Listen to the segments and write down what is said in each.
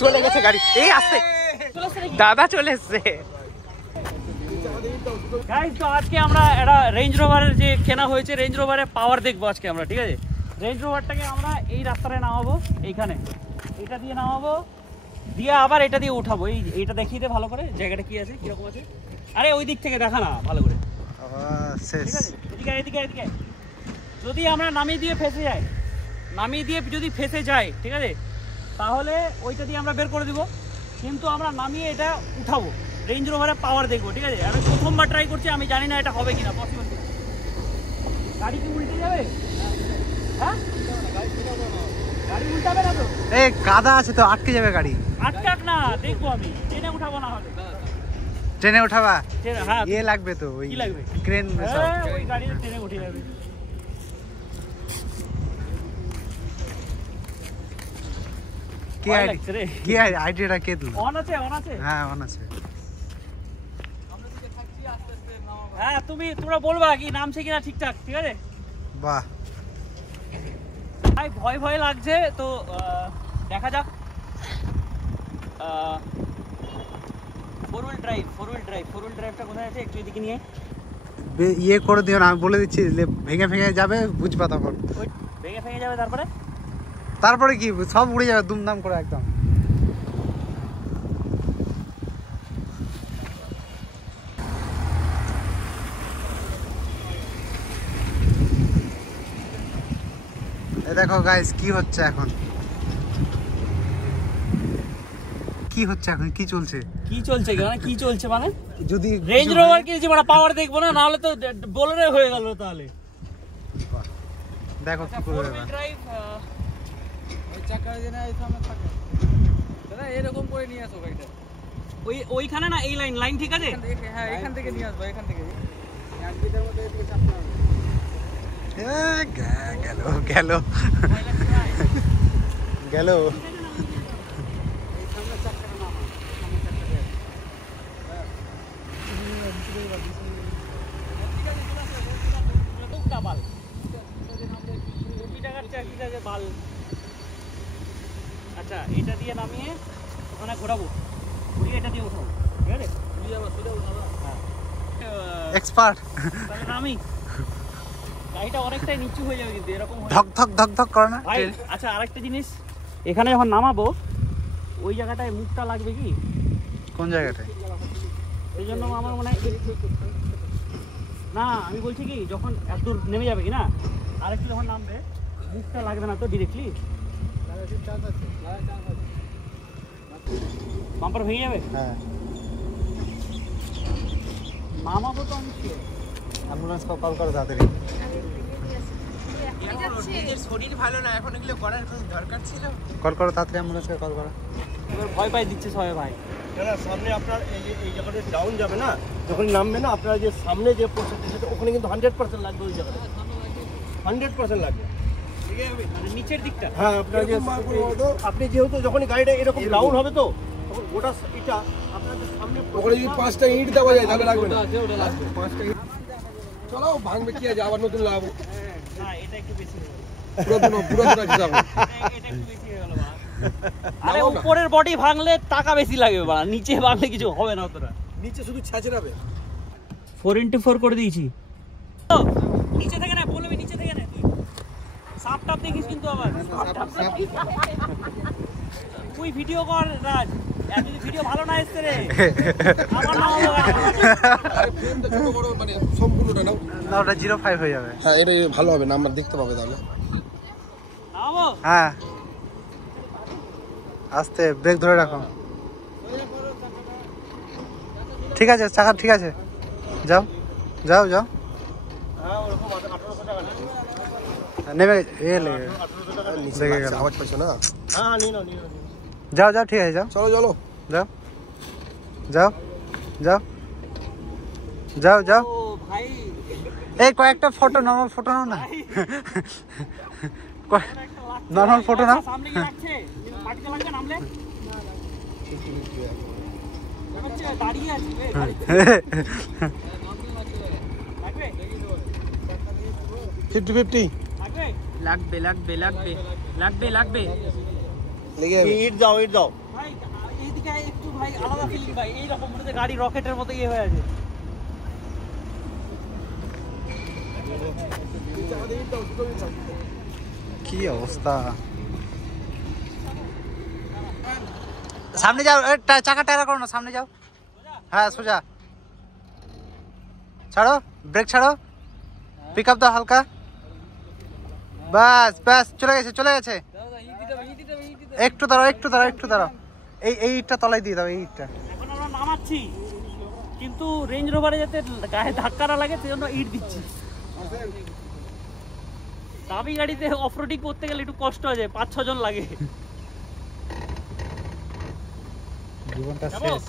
চলে গেছে গাড়ি, এই আসছে দাদা, চলে এসছে। গাইস তো আজকে আমরা একটা রেঞ্জ রোভারের যে কেনা হয়েছে, রেঞ্জ রোভারের পাওয়ার দেখবো আজকে আমরা, ঠিক আছে? রেঞ্জ রোভারটাকে আমরা এই রাস্তায় নামাবো, এইখানে এটা দিয়ে নামাবো, দিয়ে আবার এটা দিয়ে উঠাবো। এইটা দেখিয়ে দে ভালো করে, জায়গাটা কি আছে, কিরকম আছে। আরে ওই দিক থেকে দেখা না ভালো করে, ঠিক আছে? এদিকে এদিকে এদিকে। যদি আমরা নামিয়ে দিয়ে ফেসে যাই, নামিয়ে দিয়ে যদি ফেসে যায়, ঠিক আছে, তাহলে ওইটা দিয়ে আমরা বের করে দিব। কিন্তু আমরা নামিয়ে এটা উঠাবো, রেঞ্জ রোভারের পাওয়ার দেখবো, ঠিক আছে? আমি প্রথমবার ট্রাই করছি, আমি জানি না এটা হবে কিনা, পসিবল কিনা। গাড়ি কি উল্টে যাবে? হ্যাঁ, গাড়ি উল্টাবে না তো? এই কাদা আছে তো, আটকে যাবে গাড়ি। আটকাক না, দেখবো আমি, ট্রেনে উঠাবো না হলে। ট্রেনে উঠাবা? হ্যাঁ, ইয়ে লাগবে তো, ওই কি লাগবে? ক্রেন। ওই গাড়িতে ট্রেনে উঠে যাবে। কি আইডিয়াটা কে দিল? অন আছে, অন আছে। হ্যাঁ, অন আছে। হ্যাঁ, তোমরা বলবা কি নামছে কিনা ঠিকঠাক, ঠিক আছে? বাহ, ভাই ভয় ভয় লাগছে তো, দেখা যাক। ফোর হুইল ড্রাইভটা কোথায় আছে একটু এদিকে নিয়ে ইয়ে করে দিও না, আমি বলে দিচ্ছি, ভেঙে ভেঙে যাবে, বুঝবা তখন। ভেঙে যাবে, তারপরে কি সব উড়ে যাবে দুমদাম করে একদম। দেখো গাইস কি হচ্ছে এখন, কি চলছে মানে যদি রেঞ্জ রোভার কিনেছি মানে পাওয়ার দেখবো না, নাহলে তো বোলেরো হয়ে গেল। তাহলে দেখো কি করবে এরকম করে নিয়ে আসো গাড়িটা, ওইখানে না, এই লাইন ঠিক আছে? হ্যাঁ, এখান থেকে নিয়ে আসবো, এখান থেকে গেল। আচ্ছা, এটা দিয়ে নামিয়ে ওখানে ঘোরাবো, ঘুরিয়ে এটা দিয়ে উঠাবো, ঠিক আছে? এক্সপার্ট। তাহলে নামি, গাড়িটা অনেকটাই নিচু হয়ে যাবে কিন্তু এরকম ধক ধক ধক ধক করে না? আচ্ছা, আরেকটা জিনিস, এখানে যখন নামাবো ওই জায়গাটায় মুখটা লাগবে কি? কোন জায়গাটায়? এই জন্য আমার মনে হয় না, আমি বলছি কি, যখন এত দূর নেমে যাবে কি না, আরেকটু যখন নামবে মুখটা লাগবে না তো ডিরেক্টলি, বাম্পার ভেঙে যাবে। হ্যাঁ, নামাবো তো আমি, অ্যাম্বুলেন্স কল করো তাড়াতাড়ি। শরীর ভালো না, এখন এগুলো করার কোনো দরকার ছিল? কল করো তাড়াতাড়ি, অ্যাম্বুলেন্সকে কল করো। এবার ভয় পাই দিচ্ছে সবাই ভাই। না, সামনে আপনার এই জায়গাটা ডাউন যাবে না, যখন নামবে না আপনার যে সামনে যে পোর্শনটা সেটা ওখানে কিন্তু 100% লাগবে, ওই জায়গাটা 100% লাগবে, মানে নিচের দিকটা। হ্যাঁ, আপনার যে আপনি যেহেতু যখনই গাড়িটা এরকম ডাউন হবে তো তখন গোটা এটা আপনার সামনে ওখানে যদি 5টা ইট দেওয়া যায় তাহলে লাগবে না, 5টা ইট চলো ভাঙবে, কি আছে, আবার নতুন লাগাবো। না, এটা একটু বেশি হয়ে গেল, পুরো যাবো। এটা একটু বেশি হয়ে গেল। আরে উপরের বডি ভাঙলে টাকা বেশি লাগবে, বাড়া নিচে ভাঙলে কিছু হবে না অতটা, নিচে শুধু ছাঁচড়াবে। 4x4 করে দিয়েছি। নিচে থেকে না, বলবি নিচে থেকে না, তুই সাপ টাপ দেখিস কিন্তু আবার। তুই ভিডিও কর রাজ, যদি ভিডিও ভালো না এসছে রে আমার নাম হবে। আরে ফ্রেমটা ছোট বড় মানে সম্পূর্ণটা নাও না, ওটা 05 হয়ে যাবে। হ্যাঁ, এটা ভালো হবে, নাম্বার দেখতে পাবে তাহলে। নামাবো? হ্যাঁ, আস্তে ব্রেক ধরে রাখো। ঠিক আছে, চাকা ঠিক আছে, যাও যাও যাও। নেমে লেগে গেল, আওয়াজ পাইছো না? হ্যাঁ, নিয়ে নাও। যাও যাও, ঠিক আছে, যাও চলো চলো যাও যাও যাও যাও যাও। ও ভাই, এই কয়েকটা ফটো, নর্মাল ফটো নাও না, নর্মাল ফটো নাও। সামনে কি লাগছে? মাটিতে লাগবে নামলে? দাঁড়িয়ে আছি রে, লাগবে 50-50 লাগবে লাগবে লাগবে লাগবে লাগবে। লেগে যাবে। ইট দাও ভাই এইদিকে একটু ভাই আলাদা ফিলিং ভাই, এইরকম মনে হচ্ছে গাড়ি রকেটের মতো ইয়ে হয়ে আছে। কি অবস্থা, সামনে যাও, চাকা টায়ার করো না, সামনে যাও, হ্যাঁ সোজা ছাড়ো, ব্রেক ছাড়ো, পিক আপ দাও হালকা, বাস বাস, চলে গেছে। একটু দাঁড়াও, এই ইটটা তলায় দিয়ে দাও, এই ইটটা। এখন আমরা নামাচ্ছি, কিন্তু রেঞ্জ রোভারে যাতে গায়ে ধাক্কা না লাগে সেজন্য ইট দিচ্ছি। দামি গাড়িতে অফরোডিং করতে গেলে একটু কষ্ট হয়ে যায়, 5-6 জন লাগে। জীবনটা শেষ।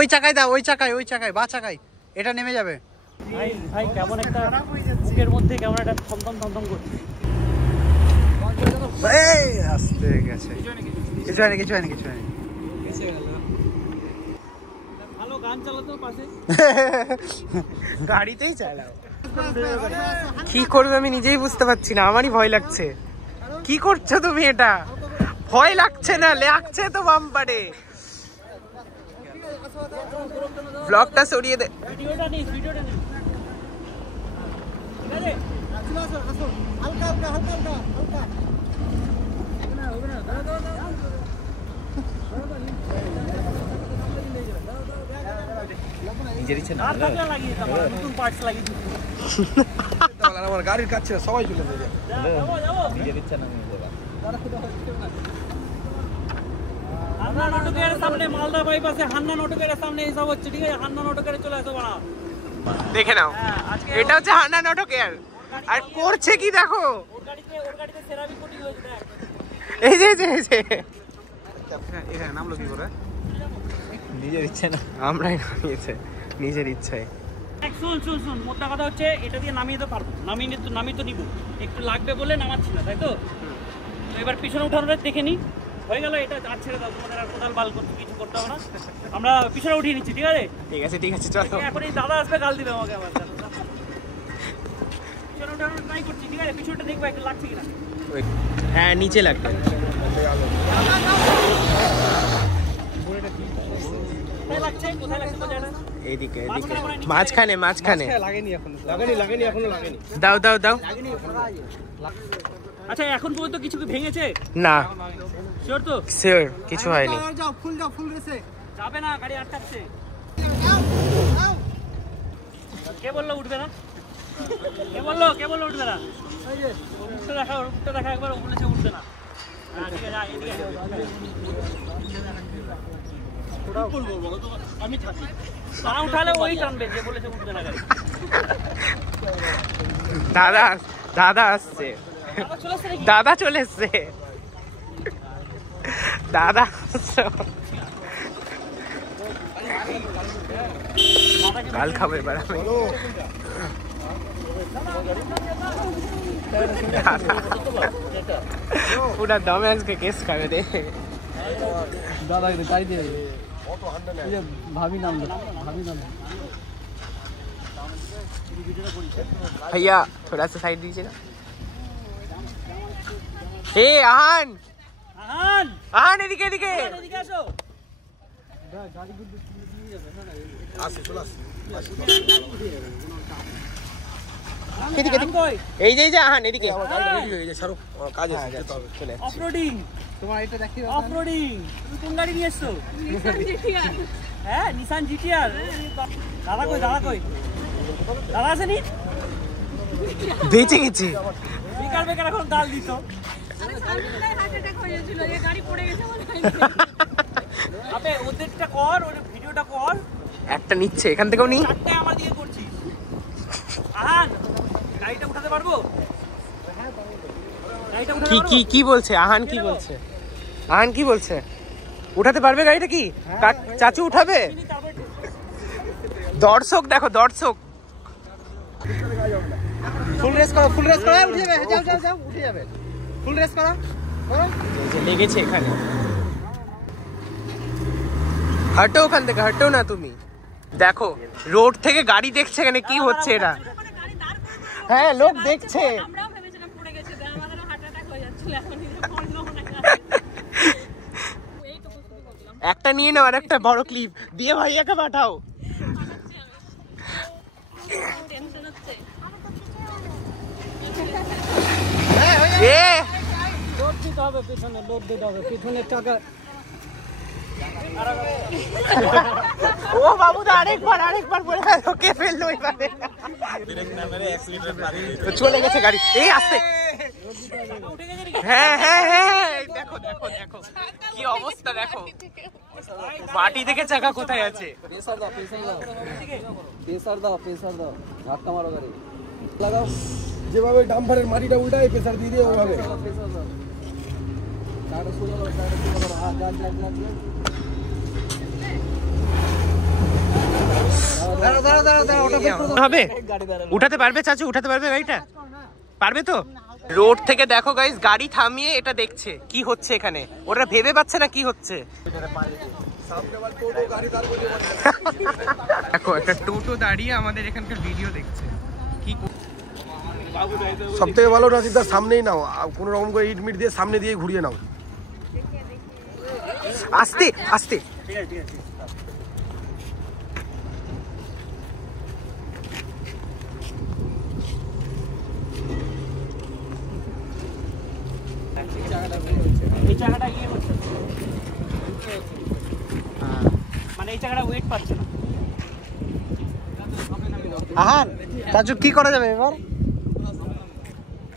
ওই চাকায় দাও, ওই চাকায় বা চাকায়, এটা নেমে যাবে। ভাই কেমন একটা বুকের মধ্যে কেমন একটা থমথম করছে। এই আস্তে গেছে, কিছু হয়নি। ভালো গান চালাতো পাশে। গাড়িতেই চালাও। কি করবে আমি নিজেই বুঝতে পারছি না, আমারই ভয় লাগছে। কি করছো তুমি? এটা ভয় লাগছে না, লাগছে তো বাম্পারে। ব্লগটা সরিয়ে দে, ভিডিওটা নিস। ঠিক আছে, নিজের ইচ্ছে না আর থাকলে লাগিয়ে দিতাম, নতুন পার্টস লাগিয়ে দিতাম। আমার গাড়ির কাজ ছিল, সবাই চলে যাবে। যাবো। নিজের ইচ্ছা না হান্না নাটকের সামনে, মালদা বাইপাসে হান্না নাটকের সামনে এইসব হচ্ছে। ঠিক আছে, হান্না নাটকের চলে আসো বাড়া। দেখে নাও, আজকে এটা হচ্ছে হান্না নাটকের। আর করছে কি দেখো, ওর গাড়িতে সেরাবি কোটি হয়েছে দেখ। এই যে এখানে নামলো কি করে? নিজের ইচ্ছে না, আমরাই নামিয়েছে নিজের ইচ্ছায়। শুন, মোদ্দা কথা হচ্ছে এটা দিয়ে নামিয়ে তো পারবো, নামিয়ে তো নিবো, একটু লাগবে বলে নামাচ্ছি না, তাই তো? তো এবার পিছনে উঠানোটা দেখে নি, হয়ে গেল। এটা আর ছেড়ে দাও, তোমাদের আর কোদাল বাল করতে কিছু করতে হবে না, আমরা পিছনে উঠিয়ে নিচ্ছি। ঠিক আছে, ঠিক আছে চলো। এখন এই দাদা আসবে, গাল দিবে আমাকে আবার। পিছনে উঠানোর ট্রাই করছি। ঠিক আছে, পিছনটা দেখবো একটু লাগছে কিনা। হ্যাঁ নিচে লাগবে। কোথায় লাগছে তো জানা না। এইদিকে মাঝখানে লাগেনি এখনো। দাও আচ্ছা, এখন পর্যন্ত কিছু কি ভেঙেছে? না, শিওর তো? শিওর কিছু হয়নি। ফুল রেসে যাবে না, গাড়ি আটকাচ্ছে। কে বললো উঠবে না? কে বললো উঠবে না? মুখটা দেখা একবার, বলেছে উঠবে না। ঠিক আছে, এদিকে আমি থাকি, না উঠালে ওই টানবে যে বলেছে উঠবে না গাড়ি। দাদা আসছে, দাদা চলে এসছে, দাদা গাল খাবো এবার আমি। পুরা দমে আজকে কেস খাবে রে। দাদা তাই দিয়ে ভাবি নাম भैया थोड़ा सा साइड दीजिए ना। ए आहान एदिके এদিকে আসো। এদিকে এই যে আহান এদিকে ছাড়ো, কাজ আছে, যেতে হবে। চলে অফরোডিং, তোমার এটা দেখি অফরোডিং। তুমি কোন গাড়ি নিয়ে এসছো? হ্যাঁ, নিসান জিটিআর। দাদা কই? দাদা আসেনি? বেঁচে গেছি। বেকার এখন গাল দিত। আবে ওদেরটা কর, ওর ভিডিওটা কর। একটা নিচ্ছে এখান থেকেও নি। চারটে আমার দিকে করছিস। আহান, গাড়িটা উঠাতে পারবো? গাড়িটা উঠাতে পারবো? কি বলছে আহান? কি বলছে? উঠাতে পারবে গাড়িটা? কি চাচু উঠাবে? দর্শক দেখো, দর্শক। ফুল রেস করো, উঠে যাবে, যাও উঠে যাবে। ফুল রেস করো। লেগেছে এখানে। হাঁটো ওখান থেকে, হাঁটো না তুমি। দেখো রোড থেকে গাড়ি দেখছে এখানে কি হচ্ছে। এরা হ্যাঁ লোক দেখছে। একটা নিয়ে নাও আর একটা বড় ক্লিপ দিয়ে ভাইয়াকে পাঠাও। ও বাবু তো আরেকবার বলে কে ফেললো এবারে, চলে গেছে গাড়ি। এই আসতে, হ্যাঁ হ্যাঁ হ্যাঁ, দেখো দেখো দেখো কি অবস্থা, দেখো মাটি থেকে চাকা কোথায় আছে। প্রেসার দাও ধাক্কা মারো গাড়ি লাগাও, যেভাবে ডাম্পারের মাটিটা উল্টায় প্রেসার দিয়ে দিয়ে ওভাবে। হবে উঠাতে পারবে চাচু, উঠাতে পারবে গাড়িটা, পারবে তো? রোড থেকে দেখো গাইস গাড়ি থামিয়ে এটা দেখছে কি হচ্ছে এখানে, ওরা ভেবে পাচ্ছে না কি হচ্ছে। দেখো একটা টোটো দাঁড়িয়ে আমাদের এখানকার ভিডিও দেখছে। কি সব থেকে ভালো রাশিদার সামনেই নাও, কোনো রকম করে ইট মিট দিয়ে সামনে দিয়ে ঘুরিয়ে নাও। আস্তে আস্তে, এই চাকাটা ইয়ে হচ্ছে, মানে এই চাকাটা ওয়েট পাচ্ছে না। আহান চাচু কি করা যাবে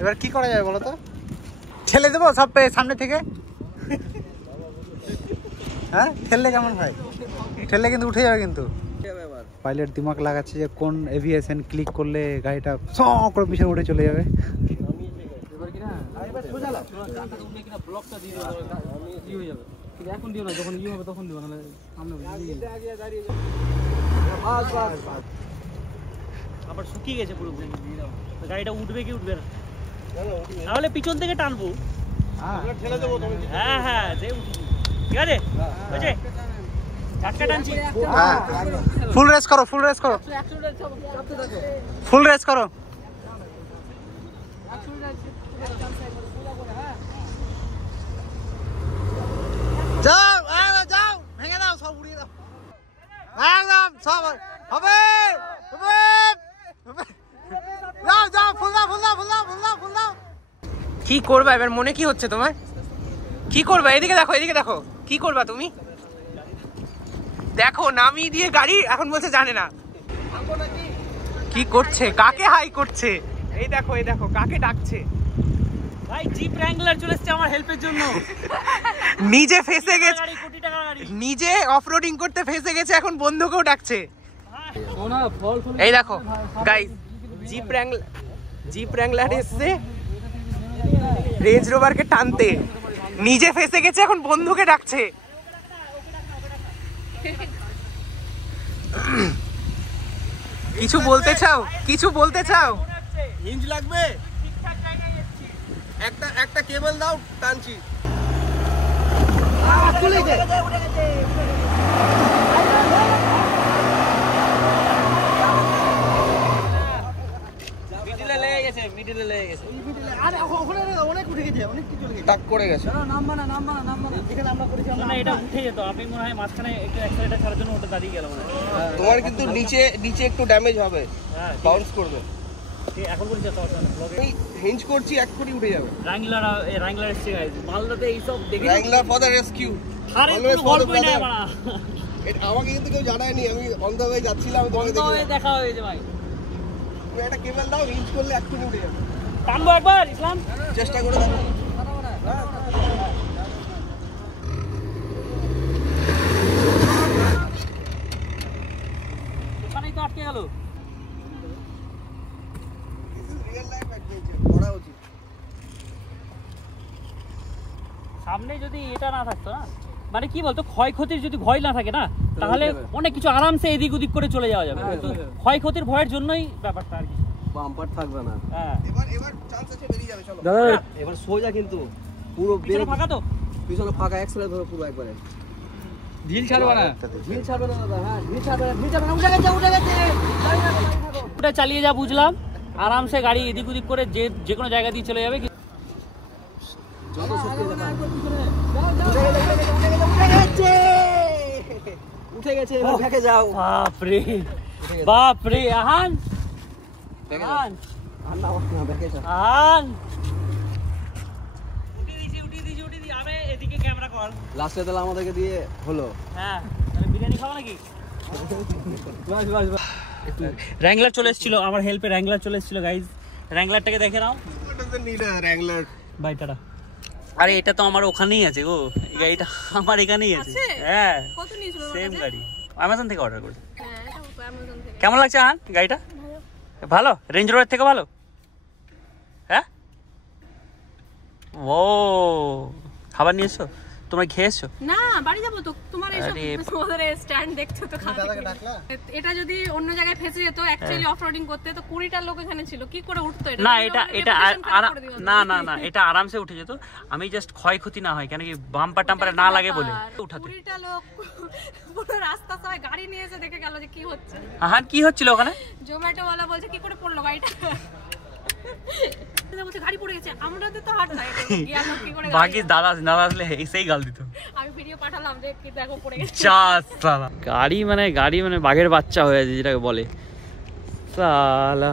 এবার কি করা যাবে বলো তো? ঠেলে দেবো সব সামনে থেকে? হ্যাঁ ঠেললে কেমন হয়? ঠেললে কিন্তু উঠে যাবে। কিন্তু পাইলট দিমাগ লাগাচ্ছে যে কোন এভিয়েশন ক্লিক করলে গাড়িটা স করে পিছনে উঠে চলে যাবে। আবার শুকিয়ে গেছে পুরো, গাড়িটা উঠবে কি উঠবে না, তাহলে পিছন থেকে টানবো। হ্যাঁ হ্যাঁ ঠিক আছে, বুঝে ধাক্কা টানছি। ফুল রেস করো, ফুল রেস করো, ফুল রেস করো। যাও যাও, ভেঙে দাও সব, উড়িয়ে দাও একদম সব হবে। যাও যাও, ফুল দাও ফুল দাও ফুল দাও ফুল দাও ফুল দাও। কি করবা এবার, মনে কি হচ্ছে তোমার? কি করবা? এদিকে দেখো, এদিকে দেখো, কি করবা তুমি? দেখো নামিয়ে দিয়ে গাড়ি এখন বলছে জানে না কি করছে, কাকে হাই করছে। এই দেখো এই দেখো কাকে ডাকছে। ভাই জিপ র্যাঙ্গলার চলে এসেছে আমার হেল্পের জন্য। নিজে ফেসে গেছে, কোটি টাকার গাড়ি, নিজে অফরোডিং করতে ফেসে গেছে, এখন বন্ধুকেও ডাকছে। এই দেখো গাইস, জিপ র্যাঙ্গলার এসছে রেঞ্জ রোভারকে টানতে, নিজে ফেসে গেছে, এখন বন্ধুকে ডাকছে। কিছু বলতে চাও? কিছু বলতে চাও? হিঞ্জ লাগবে, একটা কেবল দাও, টানছি। মিডিলে লেগে গেছে। আরে ওখানে অনেক উঠে গেছে, অনেক কিছু লেগে গেছে, টাক করে গেছে। নামবা না এখানে আমরা করেছি। না এটা উঠে যেত, আমি মনে হয় মাঝখানে একটু অ্যাক্সিডেন্ট ছাড়ার জন্য ওটা দাঁড়িয়ে গেল মনে হয়। তোমার কিন্তু নিচে একটু ড্যামেজ হবে, হ্যাঁ বাউন্স করবে। ঠিক এখন বলি যেত ব্লগে আমি হিঞ্জ করছি, এক কোটি উঠে যাবে। র্যাঙ্গলার এসছে গাইস, মালদাতে এইসব দেখে র্যাঙ্গলার ফর দ্য রেস্কিউ। আরে কোনো গল্পই নাই বাড়া, আমাকে কিন্তু কেউ জানায়নি, আমি অন দ্য ওয়ে যাচ্ছিলাম, আমি তোমাকে বন্ধ হয়ে দেখলাম। দেখা হয়েছে ভাই। তুমি একটা কেবল দাও, হিঞ্জ করলে এক কোটি উঠে যাবে। টানবো একবার ইসলাম, চেষ্টা করে দেখো। ওখানেই তো আটকে গেল। সামনে যদি এটা না থাকতো না, মানে কি বলতো ক্ষয়ক্ষতির যদি ভয় না থাকে না, তাহলে অনেক কিছু আরামসে এদিক ওদিক করে চলে যাওয়া যাবে। ক্ষয়ক্ষতির ভয়ের জন্যই ব্যাপারটা আর কি। বাম্পার থাকবে না। হ্যাঁ এবার চান্স আছে, বেরিয়ে যাবে। চলো দাদা এবার সোজা, কিন্তু পুরো পিছনে ফাঁকা তো, পিছনে ফাঁকা, এক্সেলে ধরো পুরো একবারে। ঢিল ছাড়বা না, ঢিল ছাড়বে না দাদা, হ্যাঁ ঢিল ছাড়বে না, উঠে গেছে ওটা চালিয়ে যা বুঝলাম, আরামসে গাড়ি এদিক ওদিক করে যে কোনো জায়গা দিয়ে চলে যাবে। উঠে গেছে এবার ব্যাকে যাও। বাপরে বাপরে আহান আহান ব্যাকে যাও। আহান উঠিয়ে দিয়েছি আরে এদিকে ক্যামেরা কর। লাস্টে তাহলে আমাদেরকে দিয়ে হলো। হ্যাঁ তাহলে বিরিয়ানি খাওয়া নাকি? বাস বাস বাস। র্যাঙ্গলার চলে এসেছিল আমার হেল্পে, র্যাঙ্গলার চলে এসেছিল গাইজ। র্যাঙ্গলারটাকে দেখে নাও ভাই, টাটা। আরে এটা তো আমার ওখানেই আছে গো, এই গাড়িটা আমার এখানেই আছে। হ্যাঁ কত নিয়েছিল? সেম গাড়ি, অ্যামাজন থেকে অর্ডার করেছি। হ্যাঁ এটা অ্যামাজন থেকে। কেমন লাগছে আহান গাড়িটা? ভালো, রেঞ্জ রোভার থেকে ভালো। হ্যাঁ ও খাবার নিয়ে এসছো? তোমরা খেয়ে এসছো? না বাড়ি যাবো তো, তোমার এইসব আরে তোমাদের স্ট্যান্ড দেখতে তো খারাপ। এটা যদি অন্য জায়গায় ফেসে যেত অ্যাকচুয়ালি অফরোডিং করতে, তো 20টা লোক এখানে ছিল, কি করে উঠতো এটা? না এটা না এটা আরামসে উঠে যেত। আমি জাস্ট ক্ষয়ক্ষতি না হয়, কেন কি বাম্পার টাম্পারে না লাগে বলে উঠাতে। 20টা লোক পুরো রাস্তা সবাই গাড়ি নিয়ে এসে দেখে গেল যে কি হচ্ছে। আহান কি হচ্ছিল ওখানে? জোম্যাটো ওয়ালা বলছে কি করে পড়লো গাড়িটা, বলছে গাড়ি পড়ে গেছে। আমাদের তো হাট নাই, গিয়া কি করে ভাগ্যিস দাদা আসলে এসেই গাল দিত। আমি ভিডিও পাঠালাম যে কি দেখো পড়ে গেছে। গাড়ি মানে বাঘের বাচ্চা হয়ে আছে যেটাকে বলে সালা।